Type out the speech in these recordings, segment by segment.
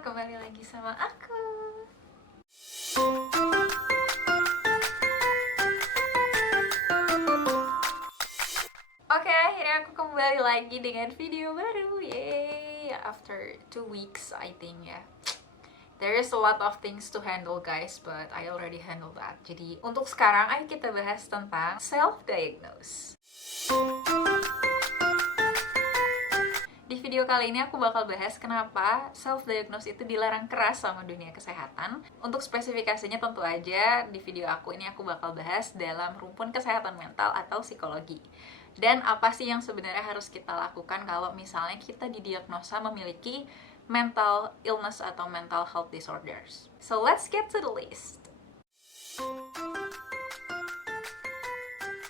kembali lagi sama aku. Oke, akhirnya aku kembali lagi dengan video baru. Yay! After 2 weeks, I think ya. There is a lot of things to handle guys, but I already handled that. Jadi untuk sekarang, ayo kita bahas tentang self-diagnose. Di video kali ini aku bakal bahas kenapa self-diagnose itu dilarang keras sama dunia kesehatan. Untuk spesifikasinya tentu aja di video aku ini aku bakal bahas dalam rumpun kesehatan mental atau psikologi. Dan apa sih yang sebenarnya harus kita lakukan kalau misalnya kita didiagnosa memiliki mental illness atau mental health disorders. So let's get to the list.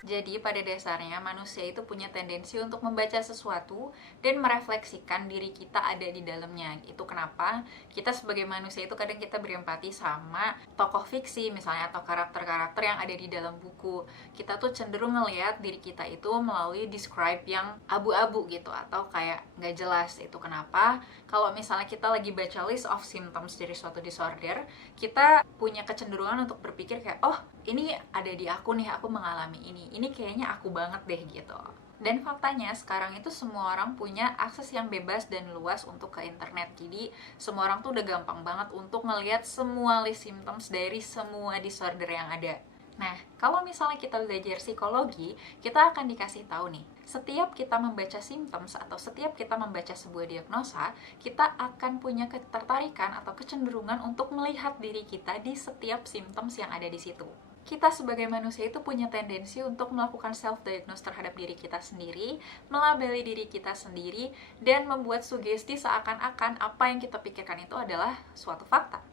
Jadi pada dasarnya manusia itu punya tendensi untuk membaca sesuatu dan merefleksikan diri kita ada di dalamnya. Itu kenapa kita sebagai manusia itu kadang kita berempati sama tokoh fiksi misalnya atau karakter-karakter yang ada di dalam buku. Kita tuh cenderung ngelihat diri kita itu melalui describe yang abu-abu gitu atau kayak nggak jelas. Itu kenapa kalau misalnya kita lagi baca list of symptoms dari suatu disorder, kita punya kecenderungan untuk berpikir kayak, oh ini ada di aku nih, aku mengalami ini kayaknya aku banget deh gitu. Dan faktanya sekarang itu semua orang punya akses yang bebas dan luas untuk ke internet. Jadi semua orang tuh udah gampang banget untuk ngelihat semua list symptoms dari semua disorder yang ada. Nah, kalau misalnya kita belajar psikologi, kita akan dikasih tahu nih, setiap kita membaca symptoms atau setiap kita membaca sebuah diagnosa, kita akan punya ketertarikan atau kecenderungan untuk melihat diri kita di setiap symptoms yang ada di situ. Kita sebagai manusia itu punya tendensi untuk melakukan self-diagnose terhadap diri kita sendiri, melabeli diri kita sendiri, dan membuat sugesti seakan-akan apa yang kita pikirkan itu adalah suatu fakta.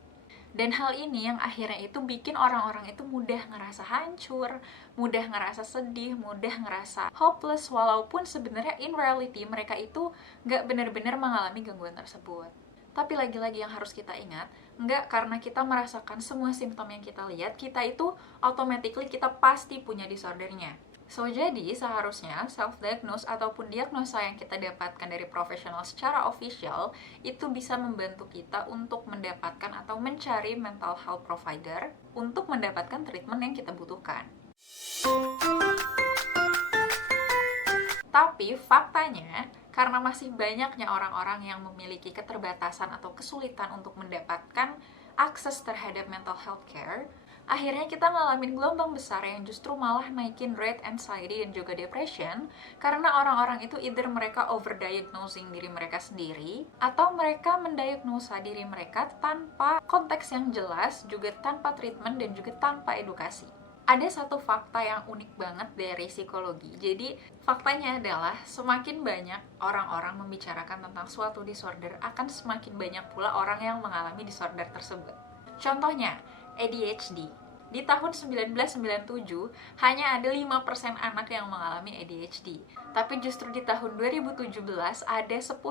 Dan hal ini yang akhirnya itu bikin orang-orang itu mudah ngerasa hancur, mudah ngerasa sedih, mudah ngerasa hopeless, walaupun sebenarnya in reality mereka itu nggak benar-benar mengalami gangguan tersebut. Tapi lagi-lagi yang harus kita ingat, nggak karena kita merasakan semua simptom yang kita lihat, kita itu automatically kita pasti punya disordernya. So, jadi seharusnya self-diagnose ataupun diagnosa yang kita dapatkan dari profesional secara official itu bisa membantu kita untuk mendapatkan atau mencari mental health provider untuk mendapatkan treatment yang kita butuhkan. Tapi faktanya, karena masih banyaknya orang-orang yang memiliki keterbatasan atau kesulitan untuk mendapatkan akses terhadap mental health care, akhirnya kita ngalamin gelombang besar yang justru malah naikin rate anxiety dan juga depression karena orang-orang itu either mereka overdiagnosing diri mereka sendiri atau mereka mendiagnosa diri mereka tanpa konteks yang jelas, juga tanpa treatment dan juga tanpa edukasi. Ada satu fakta yang unik banget dari psikologi. Jadi, faktanya adalah semakin banyak orang-orang membicarakan tentang suatu disorder, akan semakin banyak pula orang yang mengalami disorder tersebut. Contohnya, ADHD. Di tahun 1997, hanya ada 5% anak yang mengalami ADHD. Tapi justru di tahun 2017, ada 10%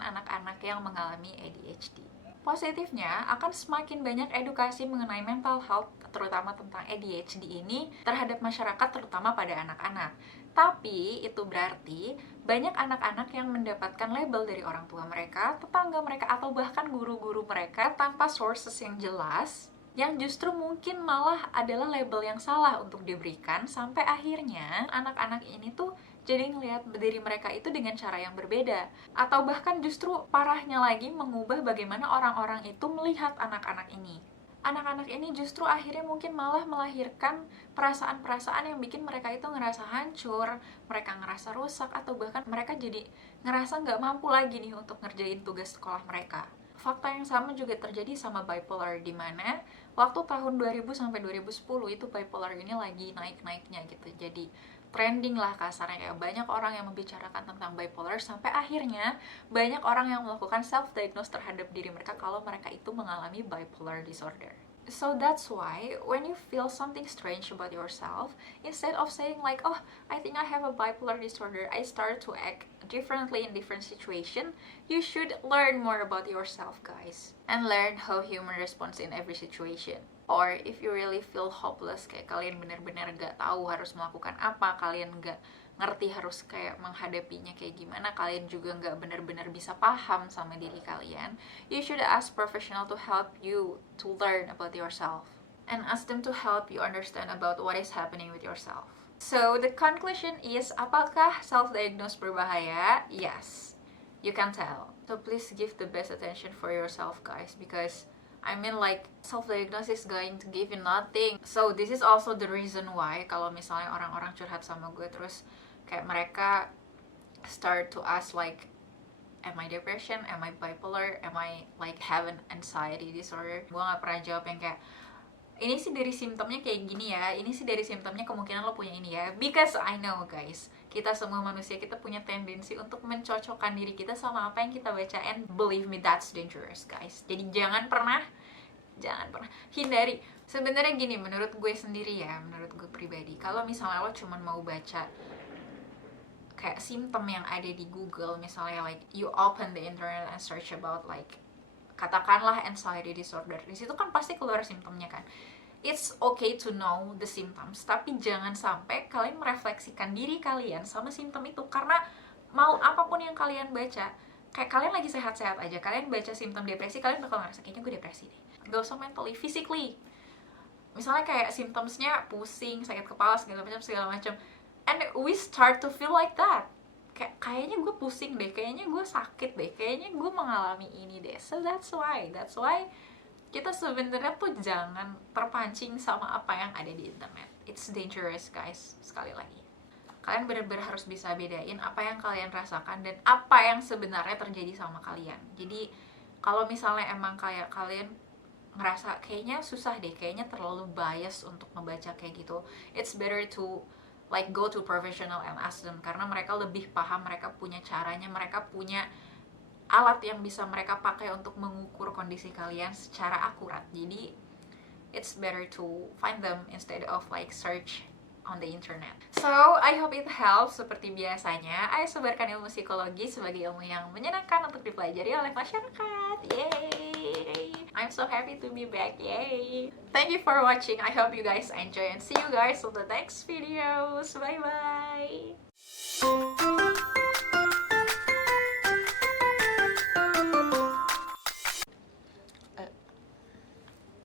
anak-anak yang mengalami ADHD. Positifnya, akan semakin banyak edukasi mengenai mental health, terutama tentang ADHD ini, terhadap masyarakat, terutama pada anak-anak. Tapi, itu berarti banyak anak-anak yang mendapatkan label dari orang tua mereka, tetangga mereka, atau bahkan guru-guru mereka tanpa sources yang jelas, yang justru mungkin malah adalah label yang salah untuk diberikan, sampai akhirnya anak-anak ini tuh jadi ngelihat diri mereka itu dengan cara yang berbeda. Atau bahkan justru parahnya lagi mengubah bagaimana orang-orang itu melihat anak-anak ini. Anak-anak ini justru akhirnya mungkin malah melahirkan perasaan-perasaan yang bikin mereka itu ngerasa hancur, mereka ngerasa rusak, atau bahkan mereka jadi ngerasa nggak mampu lagi nih untuk ngerjain tugas sekolah mereka. Fakta yang sama juga terjadi sama bipolar, di mana waktu tahun 2000 sampai 2010 itu bipolar ini lagi naik-naiknya gitu. Jadi trending lah kasarnya, kayak banyak orang yang membicarakan tentang bipolar sampai akhirnya banyak orang yang melakukan self-diagnose terhadap diri mereka kalau mereka itu mengalami bipolar disorder. So that's why when you feel something strange about yourself, instead of saying like, oh, I think I have a bipolar disorder, I start to act differently in different situation, you should learn more about yourself, guys, and learn how human responds in every situation. Or if you really feel hopeless, kayak kalian benar-benar gak tahu harus melakukan apa, kalian ngerti harus kayak menghadapinya kayak gimana, kalian juga nggak benar-benar bisa paham sama diri kalian, you should ask professional to help you to learn about yourself and ask them to help you understand about what is happening with yourself. So the conclusion is, apakah self-diagnose berbahaya? Yes, you can tell. So please give the best attention for yourself, guys, because I mean like self-diagnose is going to give you nothing. So this is also the reason why kalau misalnya orang-orang curhat sama gue terus kayak mereka start to ask like, am I depression? Am I bipolar? Am I like have an anxiety disorder? Gue gak pernah jawab yang kayak, ini sih dari simptomnya kayak gini ya, ini sih dari simptomnya kemungkinan lo punya ini ya. Because I know guys, kita semua manusia, kita punya tendensi untuk mencocokkan diri kita sama apa yang kita baca, and believe me, that's dangerous guys. Jadi jangan pernah hindari. Sebenarnya gini, menurut gue sendiri ya, menurut gue pribadi, kalau misalnya lo cuman mau baca kayak simptom yang ada di Google, misalnya like you open the internet and search about like katakanlah anxiety disorder, di situ kan pasti keluar simptomnya kan. It's okay to know the symptoms, tapi jangan sampai kalian merefleksikan diri kalian sama simptom itu, karena mau apapun yang kalian baca, kayak kalian lagi sehat-sehat aja, kalian baca simptom depresi, kalian bakal ngerasa kayaknya gue depresi deh. Gak usah mentally, physically. Misalnya kayak symptomsnya pusing, sakit kepala, segala macam, and we start to feel like that. Kayaknya gue pusing deh, kayaknya gue sakit deh, kayaknya gue mengalami ini deh. So that's why kita sebenarnya tuh jangan terpancing sama apa yang ada di internet. It's dangerous guys. Sekali lagi, kalian benar-benar harus bisa bedain apa yang kalian rasakan dan apa yang sebenarnya terjadi sama kalian. Jadi kalau misalnya emang kayak kalian ngerasa kayaknya susah deh, kayaknya terlalu bias untuk membaca kayak gitu, it's better to like go to professional and ask them, karena mereka lebih paham, mereka punya caranya, mereka punya alat yang bisa mereka pakai untuk mengukur kondisi kalian secara akurat. Jadi it's better to find them instead of like search on the internet. So I hope it helps. Seperti biasanya, I sebarkan ilmu psikologi sebagai ilmu yang menyenangkan untuk dipelajari oleh masyarakat. Yay! I'm so happy to be back. Yay! Thank you for watching. I hope you guys enjoy and see you guys on the next videos. Bye bye.